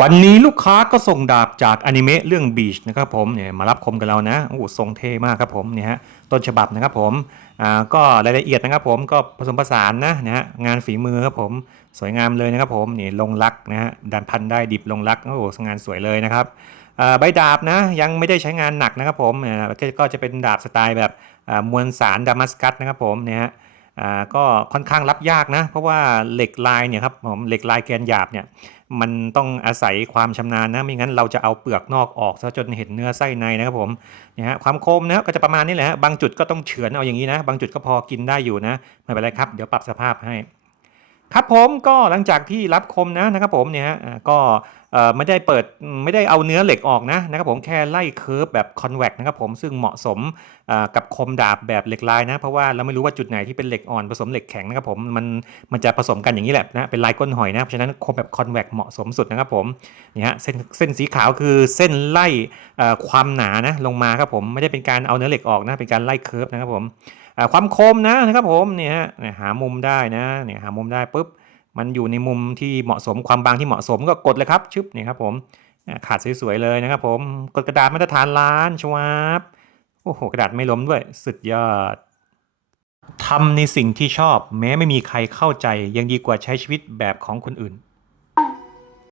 วันนี้ลูกค้าก็ส่งดาบจากอนิเมะเรื่องบีชนะครับผมเนี่ยมารับคมกับเรานะโอ้โหทรงเท่มากครับผมเนี่ยฮะต้นฉบับนะครับผมอ่าก็รายละเอียดนะครับผมก็ผสมผสานนะนะฮะงานฝีมือครับผมสวยงามเลยนะครับผมนี่ลงรักนะฮะดันพันได้ดิบลงรักโอ้โหงานสวยเลยนะครับอ่าใบดาบนะยังไม่ได้ใช้งานหนักนะครับผมอ่าก็ก็จะเป็นดาบสไตล์แบบอ่ามวลสารดามัสกัสนะครับผมเนี่ยฮะ อ่าก็ค่อนข้างรับยากนะ เพราะว่าเหล็กลายเนี่ยครับผมเหล็กลายแกนหยาบเนี่ยมันต้องอาศัยความชำนาญนะไม่งั้นเราจะเอาเปลือกนอกออกซะจนเห็นเนื้อไส้ในนะครับผมเนี่ยฮะความคมนะก็จะประมาณนี้แหละฮะบางจุดก็ต้องเฉือนเอาอย่างนี้นะ บางจุดก็พอกินได้อยู่นะไม่เป็นไรครับเดี๋ยวปรับสภาพให้ ครับผมก็หลังจากที่รับคมนะนะครับผมเนี่ยฮะอ่าก็ ไม่ได้เปิดไม่ได้เอาเนื้อเหล็กออกนะนะครับผมแค่ไล่เคิร์ฟแบบคอนเวกนะครับผมซึ่งเหมาะสมกับคมดาบแบบเหล็กลายนะเพราะว่าเราไม่รู้ว่าจุดไหนที่เป็นเหล็กอ่อนผสมเหล็กแข็งนะครับผมมันมันจะผสมกันอย่างนี้แหละนะเป็นลายก้นหอยนะเพราะฉะนั้นคมแบบคอนเวกเหมาะสมสุดนะครับผมนี่ฮะเส้นเส้นสีขาวคือเส้นไล่ความหนานะลงมาครับผมไม่ได้เป็นการเอาเนื้อเหล็กออกนะเป็นการไล่เคิร์ฟนะครับผมความคมนะนะครับผมเนี่ยฮะหามุมได้นะเนี่ยหามุมได้ปุ๊บ มันอยู่ในมุมที่เหมาะสมความบางที่เหมาะสมก็กดเลยครับชึบนี่ครับผมขาดสวยๆเลยนะครับผมกดกระดาษมาตรฐานล้านชวาบโอ้โหกระดาษไม่ล้มด้วย สุดยอดทำในสิ่งที่ชอบ แม้ไม่มีใครเข้าใจ ยังดีกว่าใช้ชีวิตแบบของคนอื่น